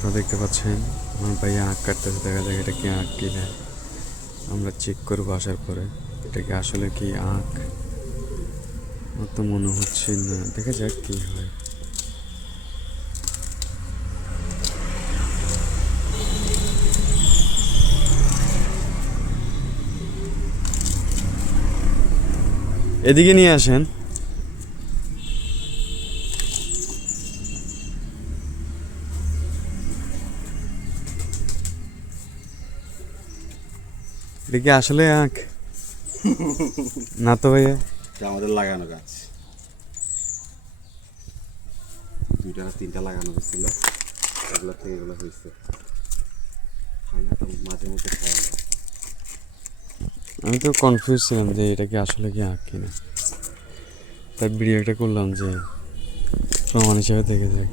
আপনারা দেখতে পাচ্ছেন আমার ভাইয়া আঁখ কাটতেছে, দেখা যাক এটা কি আঁখ কিনা। আমরা চেক করবো আসার পরে এটা কি আসলে কি আঁখ। আমার তো মনে হচ্ছে না, দেখা যাক কি হয়। এদিকে নিয়ে আসেন। এটা কি আসলে আঁখ? না তো ভাইয়া, আমাদের লাগানো গাছ দুইটা না তিনটা লাগানো হয়েছিল, এগুলো থেকে এগুলো হয়েছে। খাই না তো, মাঝে মধ্যে খাই না। আমি তো কনফিউজ ছিলাম যে এটা কি আসলে কি আঁক কিনা, তার ভিডিওটা করলাম যে প্রমাণ হিসেবে দেখে যাক।